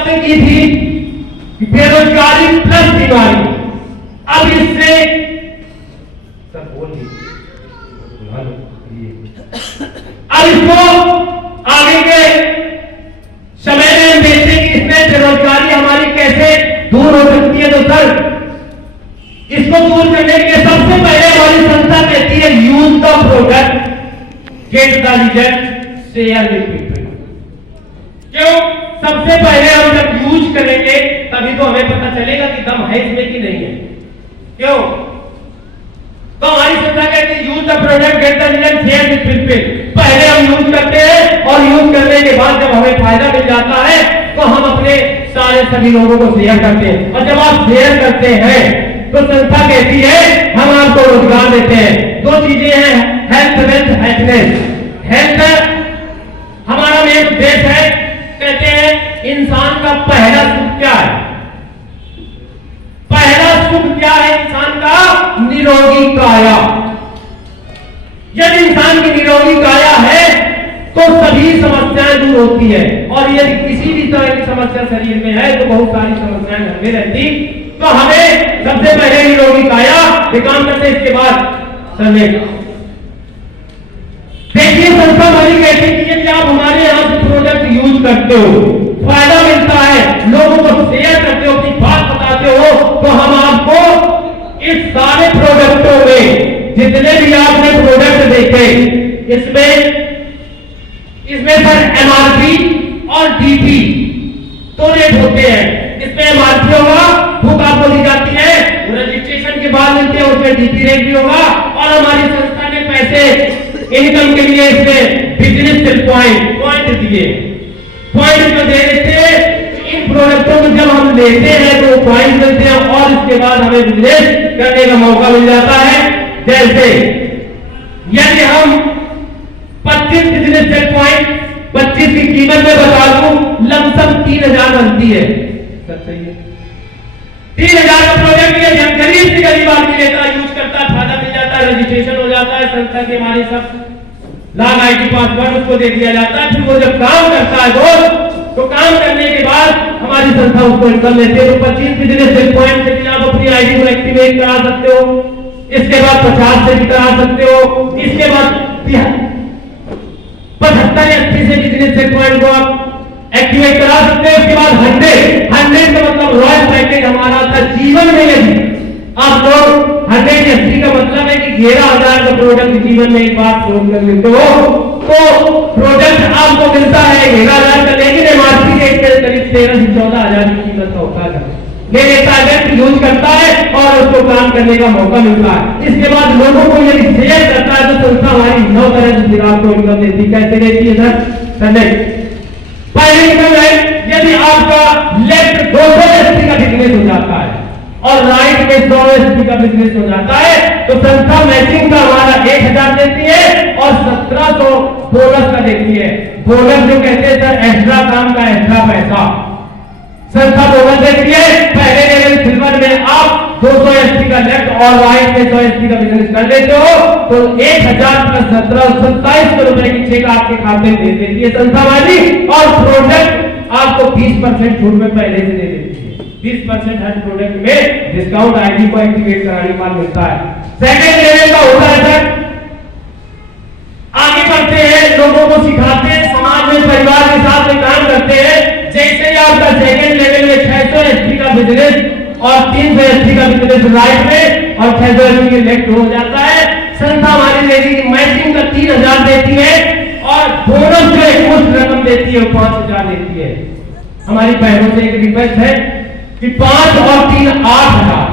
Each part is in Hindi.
बातें की थी कि बेरोजगारी प्लस बीमारी, अब इससे सब बोल अब इसको आगे के समय में हम देखते हैं कि इसमें बेरोजगारी हमारी कैसे दूर हो सकती है। तो सर, इसको दूर करने के लिए सबसे पहले हमारी संस्था कहती है use the product, get the result, share with people. क्यों? सबसे पहले हम जब यूज करेंगे तभी तो हमें पता चलेगा कि दम है इसमें कि नहीं है। क्यों? तो हमारी संस्था कहती है use the product, get the result, share with people. पहले हम यूज करते हैं और यूज करने के बाद जब हमें फायदा मिल जाता है तो हम अपने सारे सभी लोगों को शेयर करते हैं। और जब आप शेयर करते हैं तो संस्था कहती है हम आपको रोजगार देते हैं। दो चीजें हैं, हेल्थ, वेल्थ, हैप्पीनेस। हेल्थ हमारा मेन उद्देश्य है। कहते हैं इंसान का पहला सुख क्या है? पहला सुख क्या है इंसान का? निरोगी काया। यदि इंसान की निरोगी काया है तो सभी समस्याएं दूर होती है, और यदि किसी भी तरह की समस्या शरीर में है तो बहुत सारी समस्याएं घर में रहती। तो हमें सबसे पहले निरोगी काया विकाम करते, इसके बाद समय। देखिए संस्था हमारी कहती है कि यदि आप हमारे यहाँ से प्रोडक्ट यूज करते हो, फायदा मिलता है, लोगों को शेयर करते हो, अपनी बात बताते हो, तो हम आपको इस सारे प्रोडक्टों में जितने भी आपने प्रोडक्ट देखे इसमें सर एमआरपी और डीपी दो रेट होते हैं। इसमें एमआरपी होगा, बुक आपको दी जाती है, रजिस्ट्रेशन के बाद मिलती है, उसमें डीपी रेट भी होगा। और हमारी संस्था ने पैसे इनकम के लिए इसमें बिजनेस पॉइंट दिए। पॉइंट जो दे देते हैं इन प्रोडक्टों को जब हम लेते हैं तो पॉइंट मिलते हैं और इसके बाद हमें बिजनेस करने का मौका मिल जाता है। जैसे यदि हम 25 बिजनेस सेट पॉइंट 25 की कीमत में बता दूं, लमसम 3000 बनती है। सही है, 3000 का प्रोडक्ट ये गरीब से गरीब आदमी लेता है, यूज करता है, फायदा मिल जाता है, रजिस्ट्रेशन हो जाता है, संस्था के हमारे सब लॉग आईडी पासवर्ड उसको दे दिया जाता है। फिर वो जब काम करता है तो काम करने के बाद हमारी संस्था उसको इनकम देती है। तो 25 बिजनेस सेट पॉइंट से भी आप अपनी आईडी को एक्टिवेट करा सकते हो, इसके बाद 50 से भी करा सकते हो, इसके बाद 75 या 80 से बिजनेस सेट पॉइंट को आप एक्टिवेट करा सकते हो। इसके बाद 100 का मतलब रॉयल पैकेज हमारा था जीवन में। यदि आप लोग 180 का मतलब है कि 11,000 का प्रोडक्ट जीवन में एक बार सोच कर लेते हो तो प्रोडक्ट आपको मिलता है 11,000 का, लेकिन एमआरपी रेट के करीब 13 से 14,000 की कीमत का होता है। ले लेता है, यूज करता है और उसको काम करने का मौका मिलता है। इसके बाद लोगों को यदि शेयर करता है तो संस्था हमारी 9 तरह से फिर आपको इनकम देती है। कैसे देती है सर? पहले इनकम है यदि आपका लेफ्ट 200 एसपी का बिजनेस हो जाता है और राइट में 100 एसपी का बिजनेस हो जाता है तो संस्था मैचिंग का हमारा 1000 देती है और 1700 बोनस का देती है। बोनस जो कहते हैं सर एक्स्ट्रा काम का एक्स्ट्रा पैसा संस्था बोनस देती है। पहले लेवल सिल्वर में आप 200 एसपी का लेफ्ट और राइट में 100 एसपी का बिजनेस कर लेते हो तो 1000 प्लस 2700 रुपए की चेक आपके खाते में दे देती है संस्था वाली, और प्रोडक्ट आपको 20% छूट में पहले से दे देती है। 20% हर प्रोडक्ट में डिस्काउंट आईडी को एक्टिवेट कराने के बाद मिलता है। सेकंड लेवल का होता है सर, आगे बढ़ते हैं, लोगों को सिखाते हैं, समाज में परिवार के साथ में काम करते हैं। जैसे ही आपका सेकंड लेवल में 600 एसपी का बिजनेस और 300 एसपी का बिजनेस राइट में और 600 एसपी के लेफ्ट हो जाता है, संस्था हमारी लेडी मैचिंग का 3000 देती है और बोनस जो एक मुश्त रकम देती है वो 5000 देती है। हमारी बहनों से एक रिक्वेस्ट है कि 5 और 3 8,000,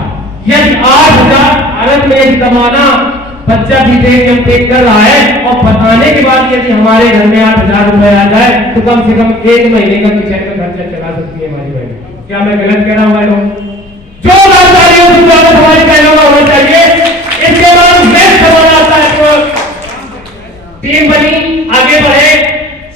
यदि 8,000 भारत में कमाना बच्चा भी टेक कर रहा है और बताने के बाद यदि हमारे घर में 8,000 रुपए आ जाए तो कम से कम 1 महीने का किचन का खर्चा चला सकती है हमारी बहन। क्या मैं गलत कह रहा हूँ भाई लोग? जो बात आ रही है उसकी बात हमारी बहनों का होना चाहिए। इसके बाद नेक्स्ट हमारा आता है तो टीम बनी, आगे बढ़े,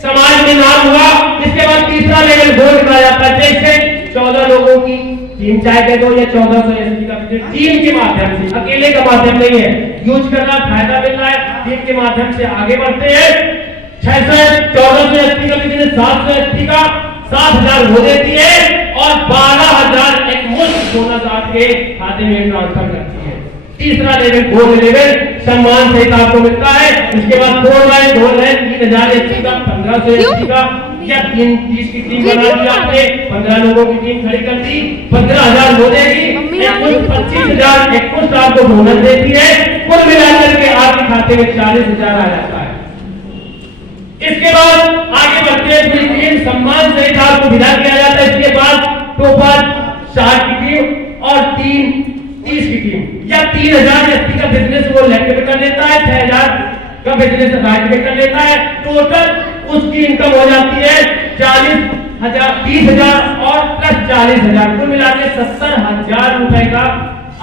समाज में नाम हुआ। इसके बाद तीसरा लेवल गोल्ड कहा जाता है। जैसे 14 लोगों की टीम चाहे कह दो या 1400 एसपी का टीम के माध्यम से, अकेले का माध्यम नहीं है, यूज करना फायदा मिल रहा है, टीम के माध्यम से आगे बढ़ते हैं। 600 1400 एसपी का बिजनेस, 700 एसपी का, 7,000 वो देती है और 12,000 एक मुश्त बोनस आपके खाते में ट्रांसफर करती है। तीसरा लेवल गोल्ड लेवल सम्मान सहित आपको मिलता है। इसके बाद 4 लाइन 2 लाइन 3,000 एससी का 1,500 एससी का या 30 की टीम बना दी आपने, 15 लोगों की टीम खड़ी कर दी, 15,000 हो देगी, 25,000 एक मुश्त आपको बोनस देती है। कुल मिलाकर के आपके खाते में 40,000 आ जाता है। इसके बाद आगे बढ़ते हैं, पूरी टीम सम्मान सहित आपको विदा किया जाता है। इसके बाद टोपर 4 की टीम और 30 की टीम या 3,000 एसपी का बिजनेस वो लेफ्ट में कर लेता है, 6,000 का बिजनेस राइट में कर लेता है। टोटल उसकी इनकम हो जाती है 40,000, 30,000 और प्लस 40,000, कुल मिला के 70,000 रुपए का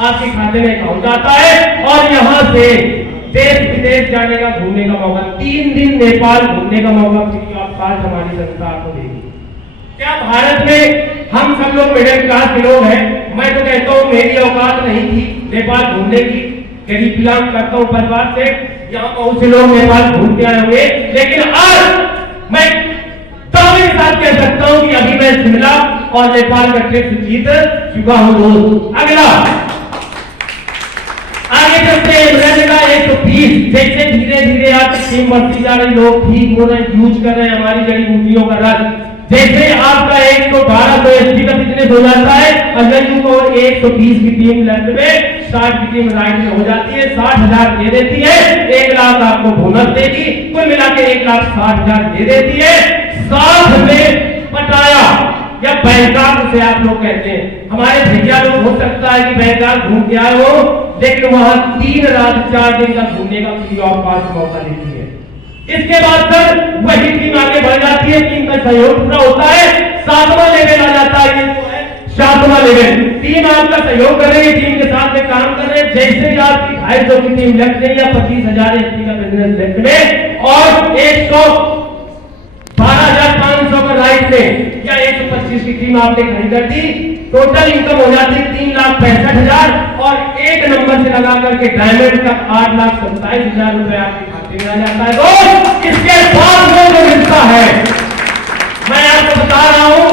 आपके खाते में अकाउंट आता है। और यहाँ से देश विदेश जाने का, घूमने का मौका, 3 दिन नेपाल घूमने का मौका फ्री ऑफ कॉस्ट हमारी संस्था आपको देगी। क्या भारत में हम सब लोग मिडिल क्लास के लोग हैं? मैं तो कहता हूँ मेरी औकात नहीं थी नेपाल घूमने की, गरीब बिलोंग करता हूँ परिवार से, यहाँ बहुत से लोग नेपाल घूमते आए हुए, लेकिन आज मैं दावे के साथ कह सकता हूँ कि अभी मैं शिमला और नेपाल का ट्रिप जीत चुका हूँ। अगला आगे चलते हैं, 120 जैसे धीरे धीरे आप टीम बढ़ती जा रही, लोग ठीक हो रहे हैं, यूज कर रहे हैं हमारी जड़ी बूटियों का रस। जैसे आपका 112 एसपी का बिजनेस हो जाता है, अगर को 120 की टीम लेफ्ट में, 60 की टीम राइट में हो जाती है, 60,000 दे देती है, 1 लाख आपको बोनस देगी, कुल मिला के 1,60,000 दे देती है। साथ में पटाया या बैंकॉक से आप लोग कहते हैं, हमारे भैया लोग हो सकता है कि बैंकॉक घूम के आए हो, लेकिन वहां 3 रात 4 दिन का घूमने का फ्री ऑफ कॉस्ट मौका देती है। इसके बाद सर वही टीम आगे बढ़ जाती है, टीम का सहयोग पूरा होता है, 7वां लेवल आ जाता है, ये तो है 7वां लेवल। टीम आपका सहयोग कर रही है, टीम के साथ में काम कर रहे हैं। जैसे ही आपकी 250 की टीम लेफ्ट में या 25,000 एसपी का बिजनेस लेफ्ट में और 112,500 का राइट में या 125 की टीम आपने खड़ी कर दी, टोटल इनकम हो जाती है 3,65,000 और एक नंबर से लगा करके डायमंड तक 8,27,000 रुपए आपके खाते में आ जाता है। तो इसके बाद जो मिलता है, मैं आपको बता रहा हूं,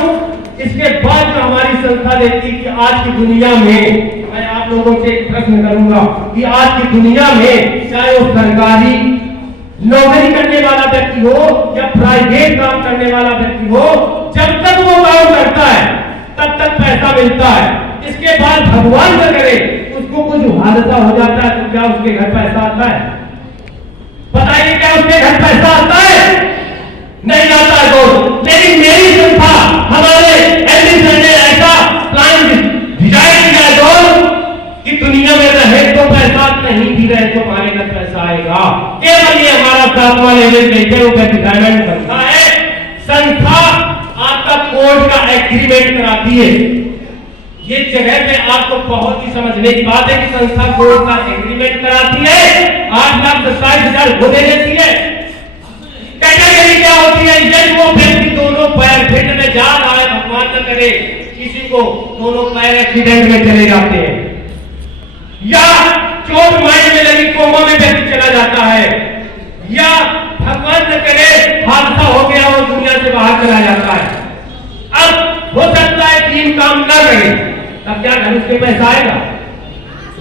इसके बाद जो हमारी संस्था देती है कि आज की दुनिया में, मैं आप लोगों से एक प्रश्न करूंगा कि आज की दुनिया में चाहे वो सरकारी नौकरी करने वाला व्यक्ति हो या प्राइवेट काम करने वाला व्यक्ति हो, जब तक वो काम करता है तब तक पैसा मिलता है। इसके बाद भगवान न करे उसको कुछ हादसा हो जाता है तो क्या उसके घर पैसा आता है? बताइए, क्या उसके घर पैसा आता है? नहीं आता है दोस्त। लेकिन मेरी संस्था, हमारे एमडी सर ने ऐसा प्लान डिजाइन किया दोस्त कि दुनिया में रहे तो पैसा, नहीं भी रहे तो हमारे घर पैसा आएगा। केवल ये हमारा 7वां लेवल देखे वो डिजाइन बनता है। संस्था आपका कोर्ट का एग्रीमेंट कराती है। ये जगह पे आपको बहुत ही समझने की बात है कि संस्था कोर्ट का एग्रीमेंट कराती है, 8,27,000 वो दे देती है। कैटेगरी क्या होती है? यदि वो व्यक्ति दोनों पैर फिट में जा रहा है, भगवान न करे किसी को दोनों पैर एक्सीडेंट में चले जाते हैं या चोट माइंड में लगी कोमा में व्यक्ति चला जाता है या भगवान न करे हादसा हो गया और दुनिया से बाहर चला जाता है। अब हो सकता है टीम काम न करे, तब क्या घर उसके पैसा आएगा?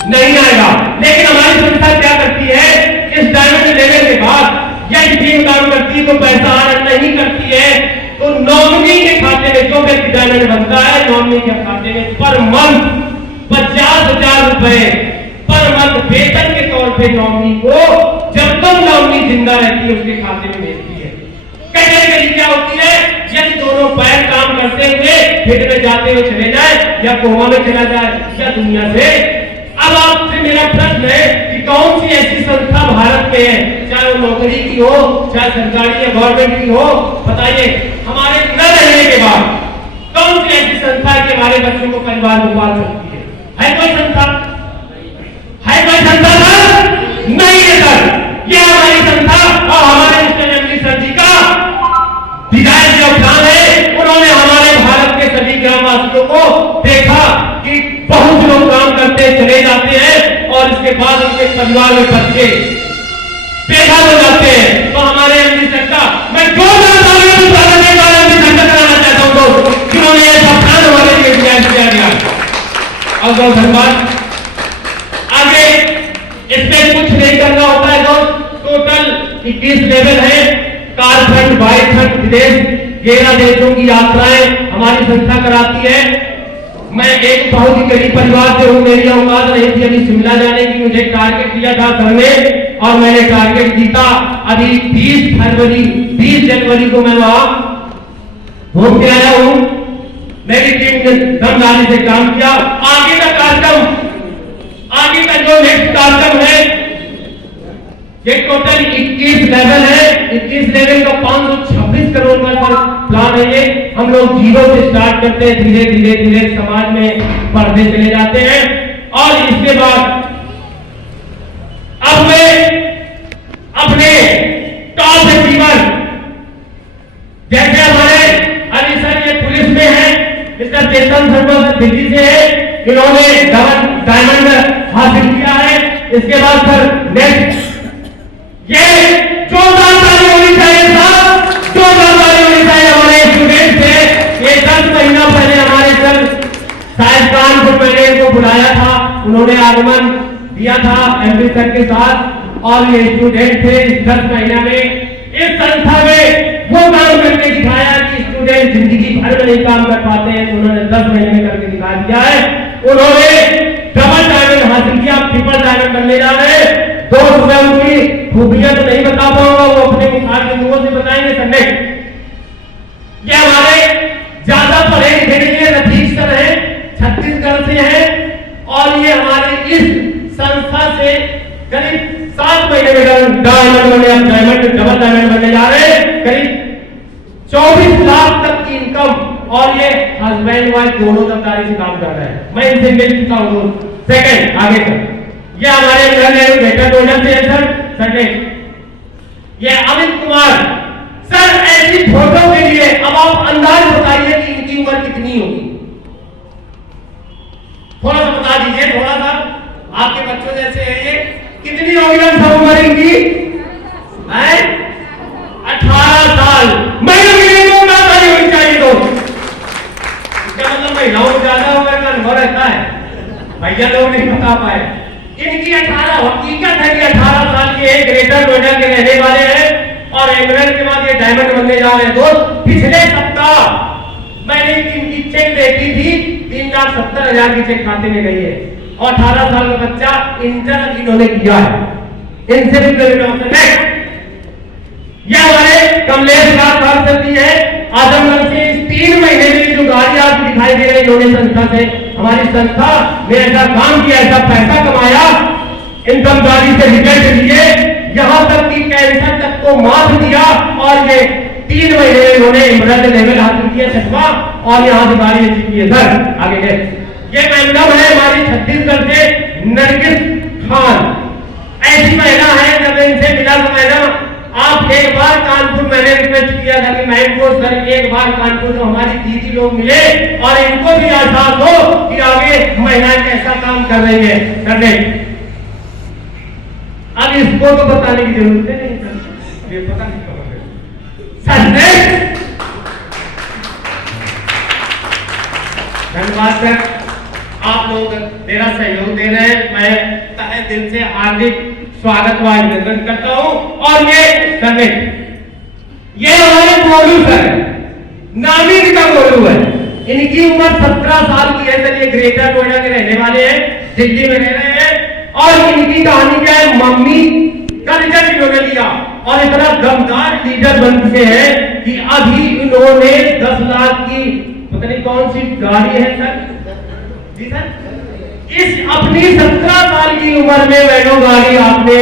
नहीं आएगा। लेकिन हमारी संस्था क्या करती है, इस डायमंड लेवल के बाद यदि टीम काम करती है तो पैसा आना नहीं करती है, तो नॉमिनी के खाते में, जो व्यक्ति डायमंड बनता है, नॉमिनी के खाते में पर मंथ 50,000 रुपए पर मंथ वेतन के तौर पे नॉमिनी को, जब तक नॉमिनी जिंदा रहती है, उसके खाते में भेजती है। कैटेगरी क्या होती है? यदि दोनों पैर काम करते हुए फिट में जाते हुए चले जाए या कोमा में चला जाए या दुनिया से। अब आपसे मेरा प्रश्न है कि कौन सी ऐसी संस्था भारत में है, चाहे वो नौकरी की हो, चाहे सरकारी या गवर्नमेंट की हो, बताइए, हमारे न रहने के बाद कौन सी ऐसी संस्था है कि हमारे बच्चों को परिवार को पाल सकती है? कोई संस्था? है कोई संस्था सर? नहीं है सर। ये हमारी संस्था और हमारे मिस्टर एमडी सर जी का डिजाइन जो प्लान है, उन्होंने हमारे भारत के सभी ग्रामवासियों को देखा कि बहुत लोग काम करते चले जाते हैं और इसके बाद उनके परिवार में बच्चे बेघर हो जाते हैं। तो हमारे एमडी सर का मैं जो कराना चाहता हूं बहुत बहुत धन्यवाद। आगे इसमें कुछ नहीं करना होता है दोस्त, टोटल 21 लेवल है। कारखंड, वायुखंड, विदेश 13 देशों की यात्राएं हमारी संस्था कराती है। मैं एक बहुत ही गरीब परिवार से हूँ, मेरी औकात नहीं थी अभी शिमला जाने की, मुझे टारगेट दिया था सर ने और मैंने टारगेट जीता। अभी 20 जनवरी को मैं वहां घूम के आया हूँ। मेरी टीम ने दमदारी से काम किया। आगे का कार्यक्रम, आगे का जो नेक्स्ट कार्यक्रम है, ये टोटल 21 लेवल है। 21 लेवल का 526 करोड़ का प्लान है ये। हम लोग जीरो से स्टार्ट करते हैं, धीरे धीरे धीरे समाज में बढ़ते चले जाते हैं। और इसके बाद अब मैं अपने टॉप अचीवर, जैसे हमारे अली सर ये पुलिस में है, मिस्टर चेतन शर्मा दिल्ली से है, इन्होंने डबल डायमंड हासिल किया है। इसके बाद सर नेक्स्ट ये जोरदार ताली होनी चाहिए साहब, जोरदार ताली होनी चाहिए हमारे स्टूडेंट से। ये 10 महीना पहले हमारे सर शायद कानपुर मैंने इनको बुलाया था, उन्होंने आगमन दिया था एमपी सर के साथ और ये स्टूडेंट थे। इस 10 महीना में इस संस्था में वो काम करके दिखाया कि स्टूडेंट जिंदगी भर में नहीं काम कर पाते हैं, तो उन्होंने 10 महीने में करके दिखा दिया है। उन्होंने डबल डायमंड हासिल किया, ट्रिपल डायमंड बनने जा रहे हैं। दोस्त मैं उनकी खूबियां तो नहीं बता पाऊंगा, वो अपने मुखार के मुंह से बताएंगे। संडे ये हमारे ज्यादा पढ़े लिखे नहीं, रफीक सर है, छत्तीसगढ़ से है और ये हमारे इस संस्था से करीब 7 महीने में डायमंड डबल डायमंड बनने जा रहे हैं। करीब 24 लाख तक की इनकम और ये हस्बैंड वाइफ दोनों दमदारी से काम कर रहे हैं। मैं इनसे मिल चुका हूँ। सेकंड आगे सर, ये हमारे बेटा डोनर से है सर। सेकंड ये अमित कुमार सर, ऐसी फोटो के लिए अब आप अंदाज बताइए कि इनकी उम्र कितनी होगी, थोड़ा सा बता दीजिए, थोड़ा सा आपके बच्चों जैसे है ये, कितनी होगी सब उम्र इनकी? 18 साल। महिला की उम्र होनी चाहिए तो इसका मतलब महिलाओं को ज्यादा उम्र का अनुभव रहता है, भैया लोग नहीं बता पाए। इनकी 18 हकीकत है कि 18 साल के ग्रेटर नोएडा के रहने वाले हैं और एमरल्ड के बाद ये डायमंड बनने जा रहे हैं। दोस्त पिछले सप्ताह मैंने इनकी चेक देखी थी, 3,70,000 की चेक खाते में गई है और 18 साल का बच्चा इंटर इन्होंने किया है। इनसे भी यह हमारे कमलेश राज चलती है आजमगढ़ से। इस 3 महीने में जो गाड़ी आपको दिखाई दे रही है, इन्होंने संस्था से, हमारी संस्था में ऐसा काम किया, ऐसा पैसा कमाया, इनकम गाड़ी से रिजल्ट लिए, यहां तक कि कैंसर तक को मात दिया और ये 3 महीने में इन्होंने इमरल्ड लेवल हासिल किया चश्मा और यहाँ से गाड़ी जीती है। सर आगे है, ये मैडम है हमारी छत्तीसगढ़ से नरगिस खान। ऐसी महिला है, जब इनसे मिला तो मैडम आप एक बार कानपुर, मैंने रिक्वेस्ट किया था कि मैम को सर एक बार कानपुर तो हमारी दीदी लोग मिले और इनको भी एहसास हो कि आगे महिलाएं कैसा काम कर रही है करने। अब इसको तो बताने की जरूरत है नहीं सर, ये पता नहीं धन्यवाद सर, आप लोग मेरा सहयोग दे रहे हैं, मैं तहे दिल से हार्दिक स्वागत व अभिनंदन करता हूं। और ये करने ये हमारे गोलू सर, नामिक का गोलू है, इनकी उम्र 17 साल की है सर। ये ग्रेटर नोएडा के रहने वाले हैं, दिल्ली में रह रहे हैं और इनकी कहानी क्या है, मम्मी का रिजल्ट इन्होंने लिया और इतना दमदार लीडर बन चुके हैं कि अभी इन्होंने 10 लाख की पता नहीं कौन सी गाड़ी है सर जी सर, इस अपनी 17 साल की उम्र में वैनो गाड़ी आपने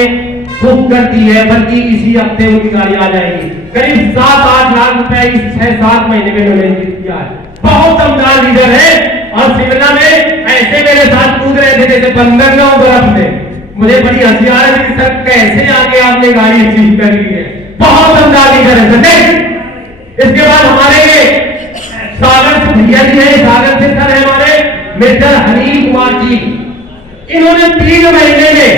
बुक कर दी है, बल्कि इसी हफ्ते उनकी गाड़ी आ जाएगी। करीब 7-8 लाख रुपए इस 6-7 महीने में इन्होंने किया है। बहुत दमदार लीडर है और शिमला में ऐसे मेरे साथ कूद रहे थे जैसे बंदरगांव बर्फ से। मुझे बड़ी हंसी आ रही थी सर, कैसे आगे आपने गाड़ी अचीव कर ली है, बहुत दमदार लीडर है सर। इसके बाद हमारे सागर से भैया जी है, सागर से सर है हमारे मिस्टर हनीफ कुमार जी। इन्होंने 3 महीने में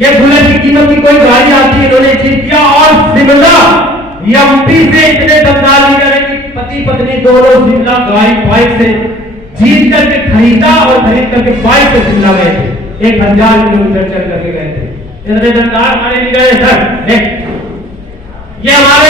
ये बुलेट की कीमत की कोई गाड़ी आती है, इन्होंने अचीव किया और शिमला एमपी से इतने दमदार लीडर है कि पति पत्नी दोनों शिमला गाड़ी बाइक से जीत करके खरीदा और खरीद करके बाइक से शिमला गए थे, 1000 किलोमीटर चल करके गए थे। इतने दमदार हमारे लिए गए सर। ये हमारे